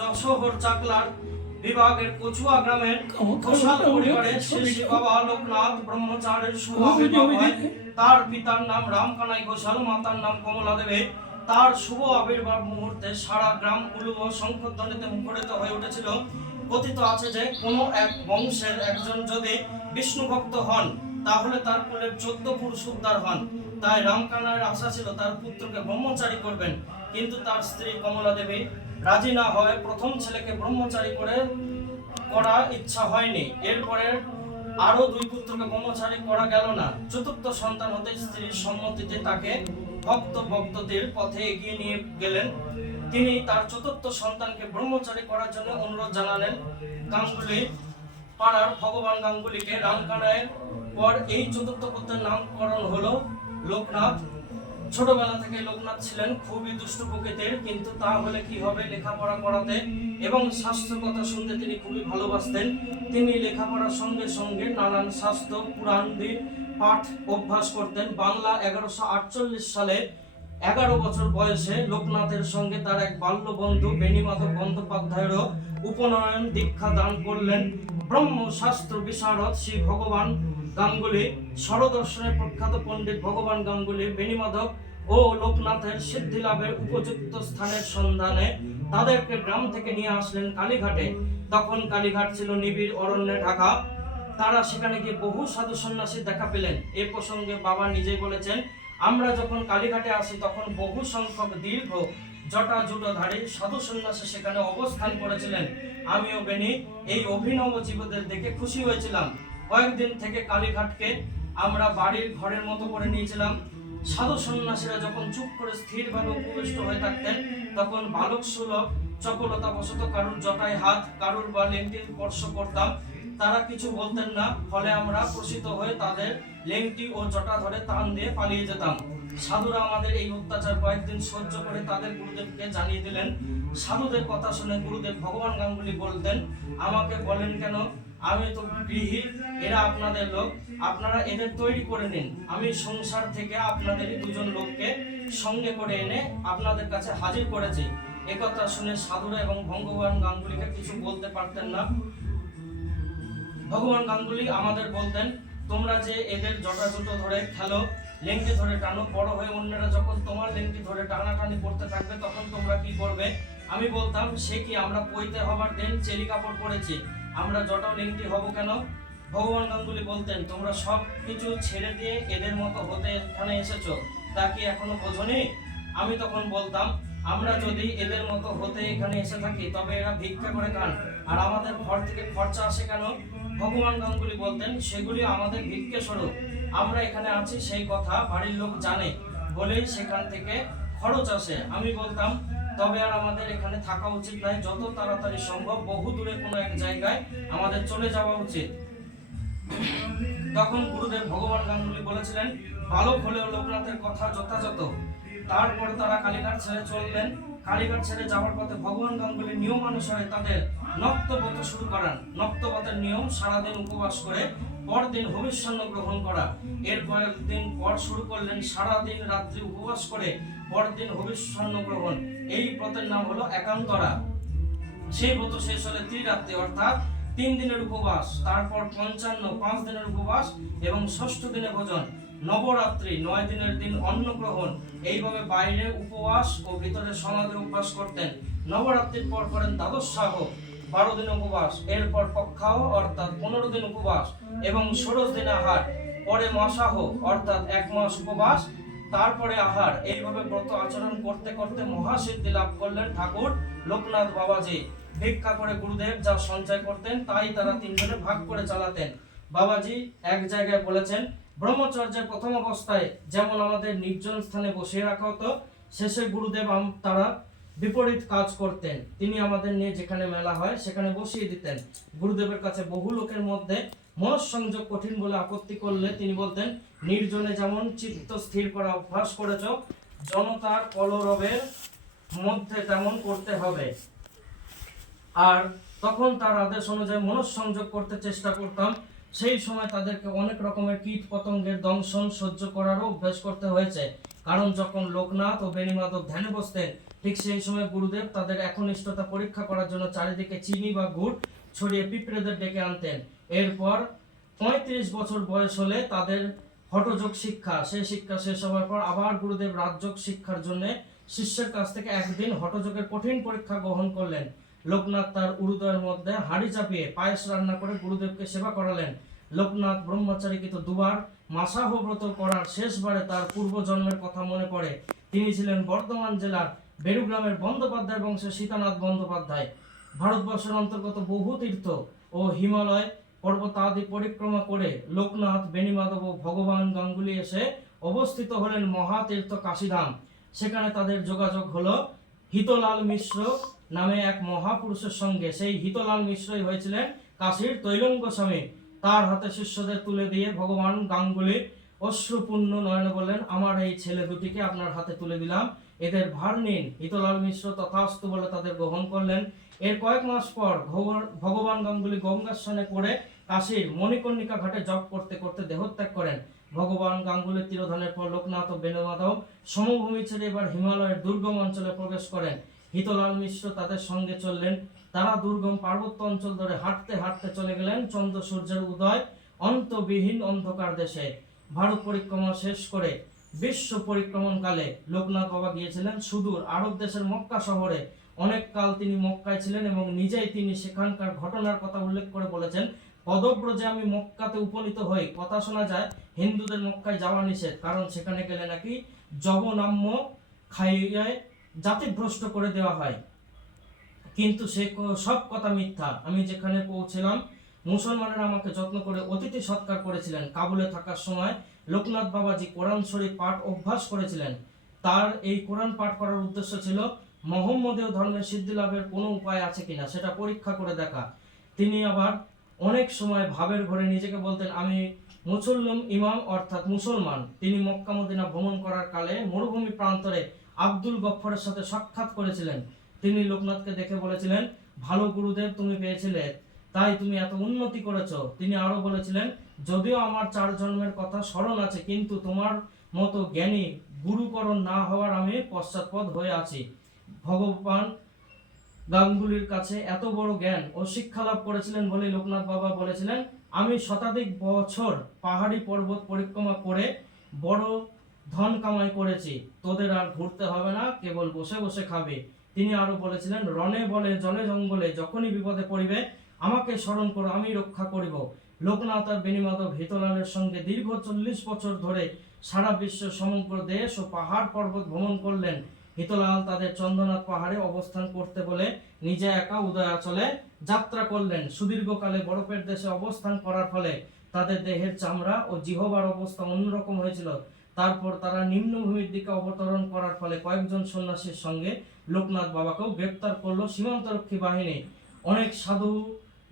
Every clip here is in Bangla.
যশোহর চাকলার বিভাগের কচুয়া গ্রামের ঘোষাল পরিবারের শ্রী বাবা লোকনাথ ব্রহ্মচারীর শুভ বিবাহ হয়। তার পিতার নাম রামকানাই ঘোষাল, মাতার নাম কমলা দেবী। তার শুভ আবির্ভাব মুহূর্তে সারা গ্রাম উলু ও শঙ্খধ্বনিতে মুখরিত হয়ে উঠেছিল। কথিত আছে যে কোনো এক বংশের একজন যদি বিষ্ণু ভক্ত হন তাহলে তার কুলের 14 পুরুষ উদ্ধার হন। তাই রামকানাইয়ের আশা ছিল তার পুত্রকে ব্রহ্মচারী করবেন, কিন্তু তার স্ত্রী কমলা দেবী রাজি না হয় প্রথম ছেলেকে ব্রহ্মচারী করা ইচ্ছা হয়নি। এরপরে আরো 2 পুত্রকে ব্রহ্মচারী করা গেল না। চতুর্থ সন্তান হতে স্ত্রীর সম্মতিতে তাকে ভক্তদের পথে এগিয়ে নিয়ে গেলেন। তিনি তার চতুর্থ সন্তানকে ব্রহ্মচারী করার জন্য অনুরোধ জানালেন। গাঙ্গুলি পাড়ার ভগবান গাঙ্গুলিকে রামকানাইয়ের পর এই চতুর্থ পুত্রের নামকরণ হলো লোকনাথ। ছোটবেলা থেকে লোকনাথ ছিলেন খুবই দুষ্ট প্রকৃতির, কিন্তু তা হলে কি হবে, লেখাপড়া করাতে এবং শাস্ত্র কথা শুনতে তিনি খুবই ভালোবাসতেন। তিনি লেখাপড়ার সঙ্গে সঙ্গে নানান শাস্ত্র পুরাণের পাঠ অভ্যাস করতেন। বাংলা 1148 সালে 11 বছর বয়সে লোকনাথের সঙ্গে তার এক বাল্য বন্ধু বেণীমাধব বন্দ্যোপাধ্যায়েরও উপনয়ন দীক্ষা দান করলেন। ব্রহ্মশাস্ত্র বিশারদ শ্রী ভগবান গাঙ্গুলি, স্বরদর্শনের প্রখ্যাত পণ্ডিত ভগবান গাঙ্গুলি বেণীমাধব ও লোকনাথের সিদ্ধি লাভের উপযুক্ত স্থানের সন্ধানে তাদেরকে গ্রাম থেকে নিয়ে আসলেন কালীঘাটে। তখন কালীঘাট ছিল নিবিড় অরণ্যে ঢাকা। তারা সেখানে গিয়ে বহু সাধু সন্ন্যাসী দেখা পেলেন। এ প্রসঙ্গে বাবা নিজেই বলেছেন, আমরা যখন কালীঘাটে আসি তখন বহু সংখ্যক দীর্ঘ জটা জুটোধারী সাধু সন্ন্যাসী সেখানে অবস্থান করেছিলেন। আমিও বেনি এই অভিনব জীবদের দেখে খুশি হয়েছিলাম। কয়েকদিন থেকে কালীঘাটকে আমরা বাড়ির ঘরের মতো করে নিয়েছিলাম। সাধু সন্ন্যাসীরা যখন চুপ করে স্থিরভাবে উপবিষ্ট হয়ে থাকতেন তখন বালক সুলভ চপলতা বশত কারুর জটায় হাত, কারুর বা লেংটি স্পর্শ করতাম। তারা কিছু বলতেন না, ফলে আমরা প্রসিত হয়ে তাদের লেংটি ও জটা ধরে টান দিয়ে পালিয়ে যেতাম। সাধুরা আমাদের এই অত্যাচার কয়েকদিন সহ্য করে তাদের গুরুদেবকে জানিয়ে দিলেন। সাধুদের কথা শুনে গুরুদেব ভগবান গাঙ্গুলি বলতেন, আমাকে বলেন কেন? আমি তো গৃহী, এরা আপনাদের লোক, আপনারা এদের তৈরি করে নিন। আমি সংসার থেকে আপনাদেরই 2 জন লোককে সঙ্গে করে এনে আপনাদের কাছে হাজির করেছি। একথা শুনে সাধুরা এবং ভগবান গাঙ্গুলিকে কিছু বলতে পারতেন না। ভগবান গাঙ্গুলি আমাদের বলতেন, তোমরা যে এদের জটাজুটো ধরে খেলো, লেংটি ধরে টানো, বড় হয়ে অন্যরা যখন তোমার লেংটি ধরে টানাটানি করতে থাকবে তখন তোমরা কি করবে? আমি বলতাম, সে কি, আমরা পইতে হবার দিন চেলি কাপড় পরেছি, আমরা জটা লেংটি হব কেন? ভগবান গাঙ্গুলি বলতেন, তোমরা সব কিছু ছেড়ে দিয়ে এদের মতো হতে এখানে এসেছো, তা কি এখনো বোঝোনি? আমি তখন বলতাম, আমরা যদি এদের মতো হতে এখানে এসে থাকি তবে এরা ভিক্ষা করে খান, আর আমাদের ঘর থেকে খরচা আসে কেন? ভগবান গাঙ্গুলি বলতেন, সেগুলি আমাদের ভিক্ষে স্বরূপ। আমরা এখানে আছি সেই কথা বাড়ির লোক জানে বলেই সেখান থেকে খরচ আসে। আমি বলতাম, তবে আর আমাদের এখানে থাকা উচিত নয়, যত তাড়াতাড়ি সম্ভব বহু দূরে কোনো এক জায়গায় আমাদের চলে যাওয়া উচিত। তখন গুরুদেব ভগবান গাঙ্গুলি বলেছিলেন, বালক হলেও লোকনাথের কথা যথাযথ। তারপরে তারা কালীঘাট ছেড়ে চললেন। কালীঘাট ছেড়ে যাওয়ার পথে ভগবান গাঙ্গুলি নিয়মানুসারে তাদের নক্তব্রত শুরু করান। নক্তব্রতের নিয়ম সারাদিন উপবাস করে পরদিন হবিষ্যান্ন গ্রহণ করা। এর কয়েকদিন পর শুরু করলেন সারাদিন রাত্রি উপবাস করে পরদিন হবিষ্যান্ন গ্রহণ। এই ব্রতের নাম হলো একান্তরা। সেই ব্রত শেষ হলে ত্রিরাত্রি অর্থাৎ 3 দিনের উপবাস, তারপর পঞ্চান্ন 5 দিনের উপবাস এবং 6ষ্ঠ দিনে ভোজন। নবরাত্রি 9 দিনের দিন অন্ন গ্রহণ। এইভাবে বাইরে উপবাস ও ভিতরে সমাধি উপবাস করতেন। নবরাত্রির পর করেন দ্বাদশাহ 12 দিন উপবাস, এরপর পক্ষাহ অর্থাৎ 15 দিন উপবাস এবং 16 দিন আহার, পরে মাসাহ অর্থাৎ 1 মাস উপবাস, তারপরে আহার। এইভাবে ব্রত আচরণ করতে করতে মহাসিদ্ধি লাভ করলেন ঠাকুর লোকনাথ বাবাজি। ভিক্ষা করে গুরুদেব যা সঞ্চয় করতেন তাই তারা 3 জনে ভাগ করে চালাতেন। বাবাজি এক জায়গায় বলেছেন, ব্রহ্মচর্যের প্রথম অবস্থায় যেমন আমাদের নির্জন স্থানে বসিয়ে রাখা হতো, শেষে গুরুদেব তারা বিপরীত কাজ করতেন। তিনি আমাদের নিয়ে যেখানে মেলা হয় সেখানে বসিয়ে দিতেন। গুরুদেবের কাছে বহু লোকের মধ্যে মনঃসংযোগ কঠিন বলে আপত্তি করলে তিনি বলতেন, নির্জনে যেমন চিত্ত স্থির করা অভ্যাস করেছ, জনতার কলরবের মধ্যে তেমন করতে হবে। আর তখন তার আদেশ অনুযায়ী মনঃসংযোগ করতে চেষ্টা করতাম। সেই সময় তাদেরকে অনেক রকমের কীট পতঙ্গের দংশন সহ্য করারও অভ্যাস করতে হয়েছে। কারণ যখন লোকনাথ ও বেণীমাধব ধ্যানে বসতেন ঠিক সেই সময় গুরুদেব তাদের একনিষ্ঠতা পরীক্ষা করার জন্য চারিদিকে চিনি বা গুড় ছড়িয়ে পিঁপড়েদের ডেকে আনতেন। এরপর 35 বছর বয়স হলে তাদের হঠযোগ শিক্ষা, সেই শিক্ষা শেষ হওয়ার পর আবার গুরুদেব রাজযোগ শিক্ষার জন্য শিষ্যের কাছ থেকে একদিন হঠযোগের কঠিন পরীক্ষা গ্রহণ করলেন। লোকনাথ তার উরুদয়ের মধ্যে হাঁড়ি চাপিয়ে পায়েস রান্না করে গুরুদেবকে সেবা করালেন। লোকনাথ ব্রহ্মচারী কিন্তু দুবার মাসাহ ব্রত করার শেষবারে তার পূর্বজন্মের কথা মনে পড়ে। তিনি ছিলেন বর্ধমান জেলার বেরুগ্রামের বন্দ্যোপাধ্যায় বংশের সীতানাথ বন্দ্যোপাধ্যায়। ভারতবর্ষের অন্তর্গত বহু তীর্থ ও হিমালয় পর্বতাদি পরিক্রমা করে লোকনাথ, বেণীমাধব ও ভগবান গাঙ্গুলি এসে অবস্থিত হলেন মহাতীর্থ কাশীধাম। সেখানে তাদের যোগাযোগ হলো হিতলাল মিশ্র নামে এক মহাপুরুষের সঙ্গে। সেই হিতলাল মিশ্রই হয়েছিলেন কাশীর তৈলঙ্গ স্বামী। তার হাতে শিষ্যদের তুলে দিয়ে ভগবান গাঙ্গুলি অশ্রুপূর্ণ নয়নে বললেন, আমার এই ছেলে দুটিকে আপনার হাতে তুলে দিলাম, এদের ভার নিন। হিতলাল মিশ্র তথাস্তু বলে তাদের গ্রহণ করলেন। এর কয়েক মাস পর ভগবান গাঙ্গুলি গঙ্গা স্নানে করে কাশীর মণিকর্ণিকা ঘাটে জপ করতে করতে দেহত্যাগ করেন। ভগবান গাঙ্গুলির তিরোধানের পর লোকনাথ ও বেণুমাধব সমভূমি ছেড়ে এবার হিমালয়ের দুর্গম অঞ্চলে প্রবেশ করেন। হিতলাল মিশ্র তাদের সঙ্গে চললেন। তারা দুর্গম পার্বত্য অঞ্চল ধরে হাঁটতে হাঁটতে চলে গেলেন চন্দ্র সূর্যের উদয় অন্তবিহীন অন্ধকার দেশে। ভারত পরিক্রমা শেষ করে বিশ্ব পরিক্রমণকালে লোকনাথ বাবা গিয়েছিলেন সুদূর আরব দেশের মক্কা শহরে। অনেক কাল তিনি মক্কায় ছিলেন এবং নিজেই তিনি সেখানকার ঘটনার কথা উল্লেখ করে বলেছেন, পদব্রজে আমি মক্কাতে উপনীত হই। কথা শোনা যায় হিন্দুদের মক্কায় যাওয়া নিষেধ, কারণ সেখানে গেলে নাকি যবনাম্য খাইয়ে জাতিভ্রষ্ট করে দেওয়া হয়। কিন্তু সে সব কথা মিথ্যা। আমি যেখানে পৌঁছলাম মুসলমানেরা আমাকে যত্ন করে অতিথি সৎকার করেছিলেন। কাবুলে থাকার সময় লোকনাথ বাবাজি কোরআন শরীফ পাঠ অভ্যাস করেছিলেন। তার এই কোরআন পাঠ করার উদ্দেশ্য ছিল মোহাম্মদীয় ধর্মের সিদ্ধি লাভের কোনো উপায় আছে কিনা সেটা পরীক্ষা করে দেখা। তিনি আবার অনেক সময় ভাবের ঘরে নিজেকে বলতেন, আমি মুসল্লুম ইমাম অর্থাৎ মুসলমান। তিনি মক্কা মদিনা ভ্রমণ করার কালে মরুভূমি প্রান্তরে আব্দুল গফফরের সাথে সাক্ষাৎ করেছিলেন। তিনি লোকনাথকে দেখে বলেছিলেন, ভালো গুরুদেব তুমি পেয়েছিলে, তাই তুমি এত উন্নতি করেছ। তিনি আরো বলেছিলেন, যদিও আমার 4 জন্মের কথা স্মরণ আছে, কিন্তু তোমার মতো জ্ঞানী গুরুকরণ না হওয়ার আমি পশ্চাৎপদ হয়ে আছি। ভগবান গাঙ্গুলির কাছে এত বড় জ্ঞান ও শিক্ষা লাভ করেছিলেন বলে লোকনাথ বাবা বলেছিলেন, আমি শতাধিক বছর পাহাড়ি পর্বত পরিক্রমা করে বড় ধন কামাই করেছি, তোদের আর ঘুরতে হবে না, কেবল বসে বসে খাবে। তিনি আরো বলেছিলেন, রণে বলে জলে জঙ্গলে যখনই বিপদে পড়িবে আমাকে স্মরণ করো, আমি রক্ষা করিব। লোকনাথ আর বেণীমাধব হিতলালের সঙ্গে দীর্ঘ 40 বছর ধরে সারা বিশ্ব সমগ্র দেশ ও পাহাড় পর্বত ভ্রমণ করলেন। হিতলাল তাদের চন্দ্রনাথ পাহাড়ে অবস্থান করতে বলে নিজে একা উদয়াচলে যাত্রা করলেন। সুদীর্ঘকালে বরফের দেশে অবস্থান করার ফলে তাদের দেহের চামড়া ও জিহবার অবস্থা অন্যরকম হয়েছিল। তারপর তারা নিম্নভূমির দিকে অবতরণ করার ফলে কয়েকজন সন্ন্যাসীর সঙ্গে লোকনাথ বাবাকেও গ্রেপ্তার করলো সীমান্তরক্ষী বাহিনী। অনেক সাধু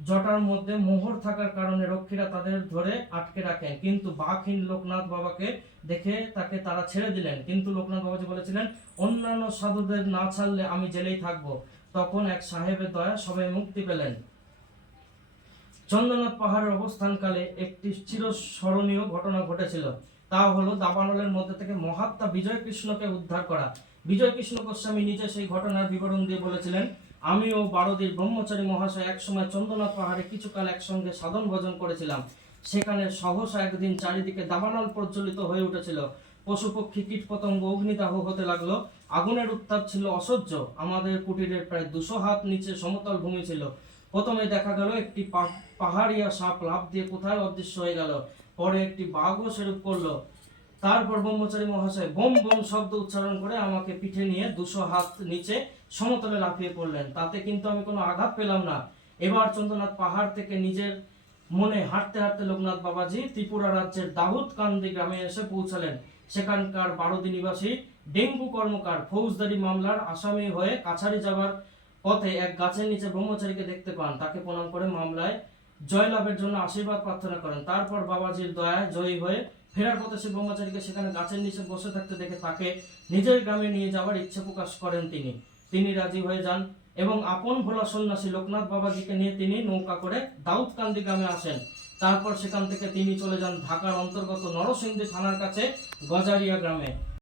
জটার মধ্যে মোহর থাকার কারণে রক্ষীরা তাদের ধরে আটকে রাখেন, কিন্তু বাকহীন লোকনাথ বাবাকে দেখে তাকে তারা ছেড়ে দিলেন। কিন্তু লোকনাথ বাবাজি বলেছিলেন, অন্যান্য সাধুদের না ছাড়লে আমি জেলেই থাকবো। তখন এক সাহেবের দয়া সবাই মুক্তি পেলেন। চন্দ্রনাথ পাহাড়ের অবস্থানকালে একটি চিরস্মরণীয় ঘটনা ঘটেছিল। তা হলো দাবানলের মধ্যে থেকে মহাত্মা বিজয় কৃষ্ণকে উদ্ধার করা। বিজয় কৃষ্ণ গোস্বামী নিজে সেই ঘটনার বিবরণ দিয়ে বলেছিলেন, আমি ও বারোদির ব্রহ্মচারী মহাশয় একসময় চন্দ্রনাথ পাহাড়ে কিছুকাল একসঙ্গে সাধন ভজন করেছিলাম। সেখানে সহসা একদিন চারিদিকে দাবানল প্রজ্বলিত হয়ে উঠেছিল। পশু পক্ষী কীট পতঙ্গ অগ্নিদাহ হতে লাগলো। আগুনের উত্তাপ ছিল অসহ্য। আমাদের কুটিরের প্রায় 200 হাত নিচে সমতল ভূমি ছিল। প্রথমে দেখা গেল একটি পাহাড়িয়া সাপ লাফ দিয়ে কোথায় অদৃশ্য হয়ে গেল। পরে একটি বাঘও সেরূপ করলো। তারপর ব্রহ্মচারী মহাশয় বোম বোম শব্দ উচ্চারণ করে আমাকে পিঠে নিয়ে 200 হাত নিচে সমতলে লাফিয়ে পড়লেন। তাতে কিন্তু আমি কোনো আঘাত পেলাম না। এবার চন্দ্রনাথ পাহাড় থেকে নিজের মনে হাঁটতে হাঁটতে লোকনাথ বাবাজি ত্রিপুরা রাজ্যের দাউদকান্দি গ্রামে এসে পৌঁছালেন। সেখানকার বারোদি নিবাসী ডেঙ্গু কর্মকার ফৌজদারি মামলার আসামি হয়ে কাছারি যাবার পথে এক গাছের নিচে ব্রহ্মচারীকে দেখতে পান। তাকে প্রণাম করে মামলায় জয়লাভের জন্য আশীর্বাদ প্রার্থনা করেন। তারপর বাবাজির দয়ায় জয়ী হয়ে ফেরার পথে সে ব্রহ্মচারীকে সেখানে গাছের নিচে বসে থাকতে দেখে তাকে নিজের গ্রামে নিয়ে যাওয়ার ইচ্ছে প্রকাশ করেন। তিনি রাজি হয়ে যান এবং আপন ভোলা সন্ন্যাসী লোকনাথ বাবাজিকে নিয়ে তিনি নৌকা করে দাউদকান্দি গ্রামে আসেন। তারপর সেখান থেকে তিনি চলে যান ঢাকার অন্তর্গত নরসিংদী থানার কাছে গজারিয়া গ্রামে।